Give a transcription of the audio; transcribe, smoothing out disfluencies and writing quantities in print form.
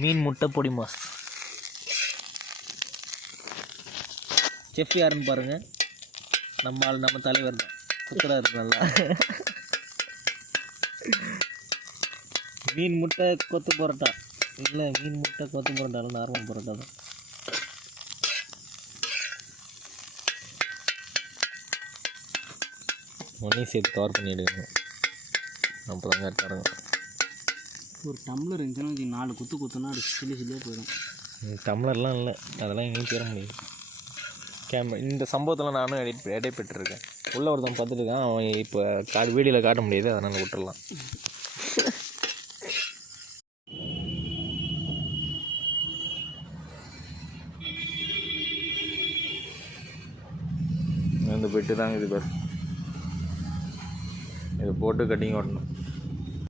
மீன் முட்டை பொடி mass. Chef யாருன்னு பாருங்கள், நம்ம தலைவர் தான். குத்துறாரு நல்லா. மீன் முட்டை கொத்து பரோட்டா இல்லை, மீன் முட்டை கொத்து பரோட்டா இல்லை, நார்மல் பரோட்டா தான். ஒன்றையும் சேர்த்து கவர் பண்ணி எடுக்கணும், அப்போ தான் கரெக்டாக இருக்கும். ஒரு டம்ளர் இருந்துச்சுன்னா 4 குத்து குத்துனா அது சில்லியாக போயிடும். டம்ளர்லாம் இல்லை, அதெல்லாம் எங்கேயும் தேர முடியாது. இந்த சம்பவத்தில் நானும் இடைப்பெற்றிருக்கேன். உள்ள ஒருத்தன் பார்த்துருக்கான், அவன் இப்போ வீடியோவில் காட்ட முடியாது, அதனால் விட்டுடலாம். இந்த பெட்டு தாங்க இது பேர். இதை போட்டு கட்டிங் ஓட்டணும்.